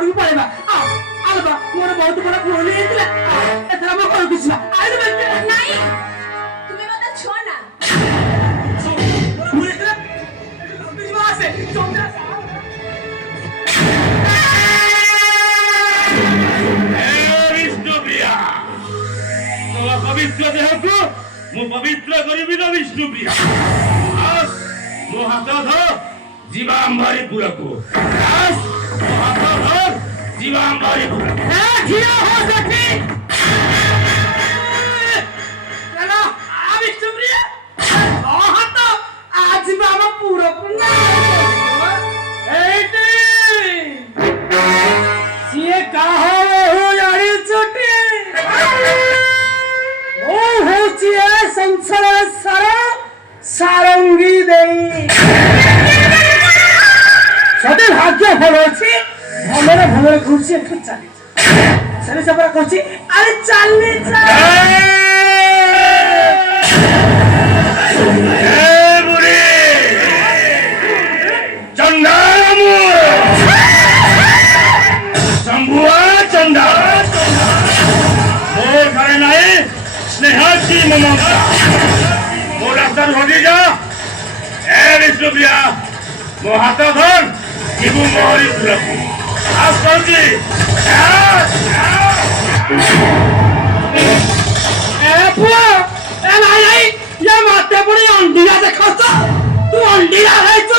घर को पळेबा आलबा मोर बहुत बड़ा भूल हेतला एथरा म घर किछला आइले नाही तुम्ही मला छो ना भूल हेतला विश्वास है समझा विष्णुप्रिया तो पवित्र देह को मु पवित्र करिबि न विष्णुप्रिया मो हाथ धर जीवांबारी पुरको मो हाथ धर जीवांबारी पुरको झिया हो सखी चलो विष्णुप्रिया हाथ आज बाबा पूरा पुन्हा एटी सिए काहो हो यारी चोटी ओ होची संसार सारा सारंगी देई सदे भाग्य भलोछि हमरे भमरे खुशी एक चाली सरे सबरा कहछि अरे चालनी ए बुरी चंडामु शंभुआ चंडा मोर घरे नाही स्नेहाची ममता मोर रास्ता छोड़ी जा ए विष्णुप्रिया मो हाथ धर जीवु मोहरी पुरको आज कहछि ए पुआ ए नाही या माते पुरी अंडिया देखछ तू अंडिया हैछ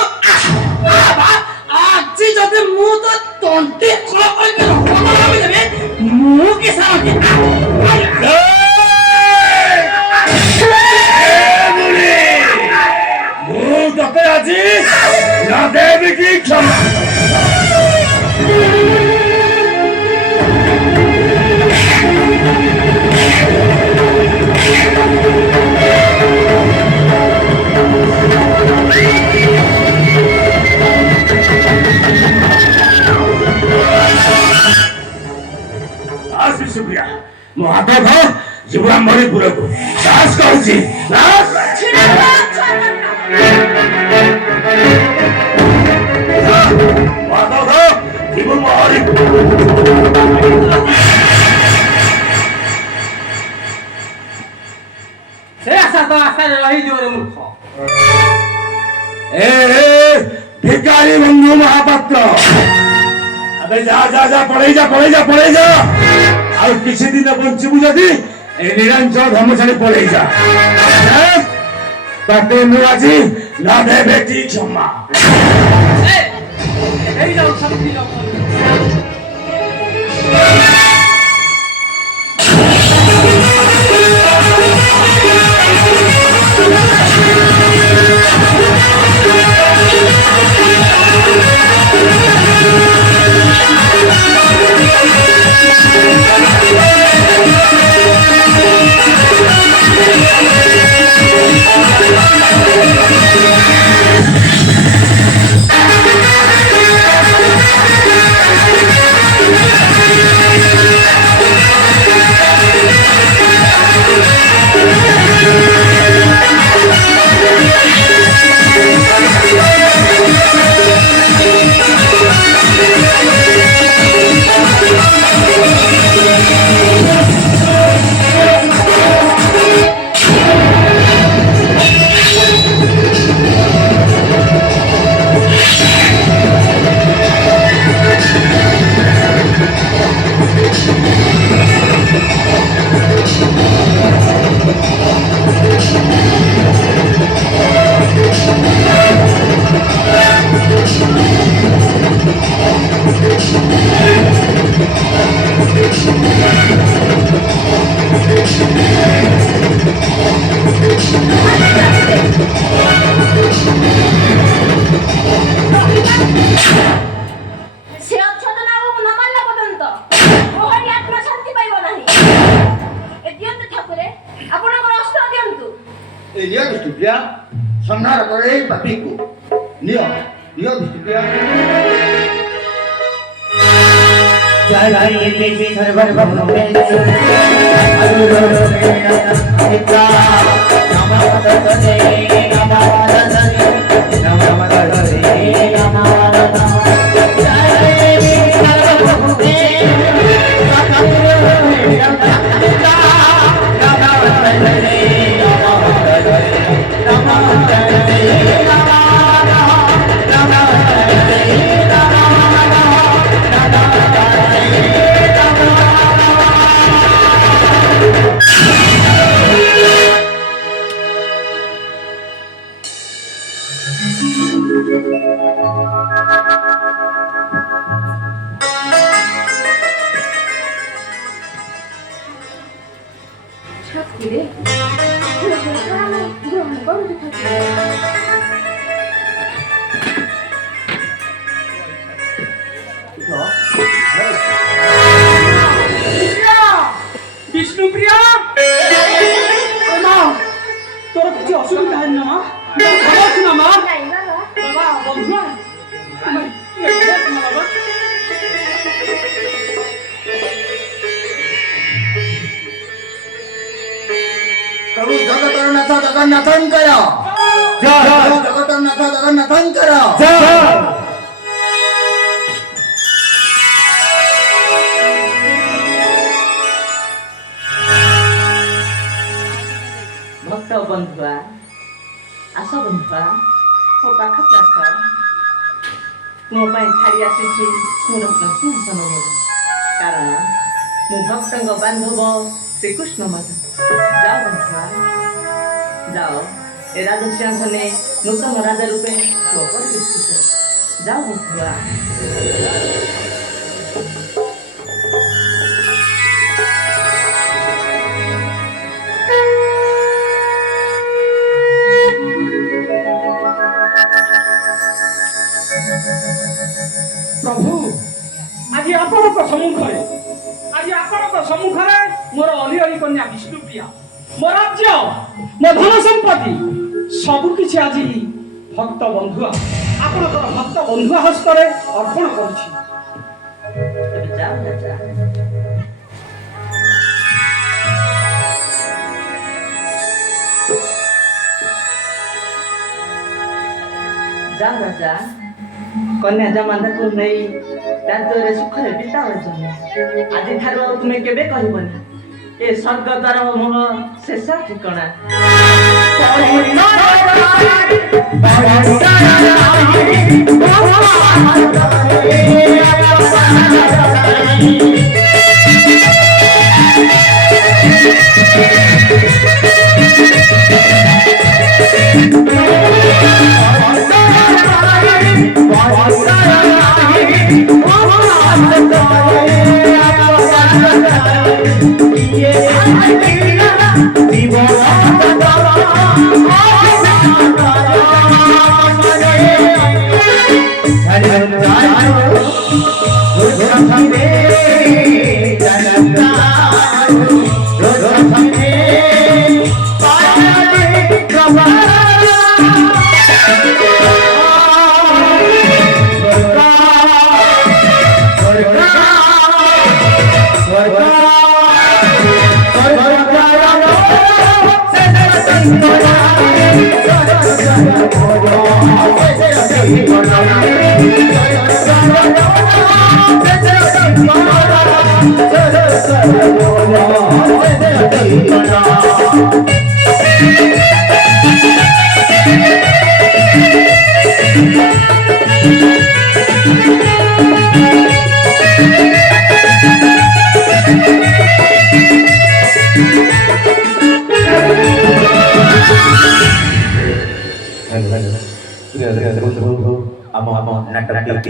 बा आज जदि मु तो तंती खळ कइ के रखना देबे मु के साथी तते আজি না দেবী কি ক্ষমা आज विष्णुप्रिया मो हाथ धर जीवांबारी पुरको दास कहछि दास हाथ धर जीवु मोहरी से आशा रही जोरे मूर्ख ए भिखारी बंधु महापात्र अबे जा जा जा पळेई जा और किसी दिन बंचिबु जदी ए निरंजन धर्म छाड़ी पळेई जा तते मु आजी ना देबे की क्षमा ए जाऊ शक्ति जाऊ Vistuplya sannar kore papiku. Niyo Vistuplya. Jai Jai Jai Sarvar Bhagwan Namah Namah କରୁଛି বিষ্ণুপ্রিয়া মা তোর কিছু অসুবিধা হয় না মা ভালো আছি না মা নাই বাবা বাবা বন্ধু বাবা प्रभु जगतनाथ जगन्नाथंकर जगतनाथ जगन्नाथंकर भक्त बंधुआ आस बंधुआ मो पाखक आस मो छाड़ी आसी मोर सिंहासन मोर कारण मु भक्त बांधव श्रीकृष्ण माधव जाओ बंधुआ जाओ ए राज सिंहासने नूतन राजा रूपे मो प्रतिष्ठित जाओ बंधुआ प्रभु आज आपणक सम्मुखरे मोर अलिअलि कन्या विष्णुप्रिया मो राज्य मो धन संपत्ति सबु किछि आज भक्त बंधुआ आपणकर भक्त बंधुआ हस्तरे अर्पण करुछि जाओ राजा जाओ राजा कन्या जमाना को नहीं राज्य सुखरे बिता आज ठार तुम्हें केबे कहबनी ए स्वर्ग द्वार मोह शेष ठिकଣା Ama natak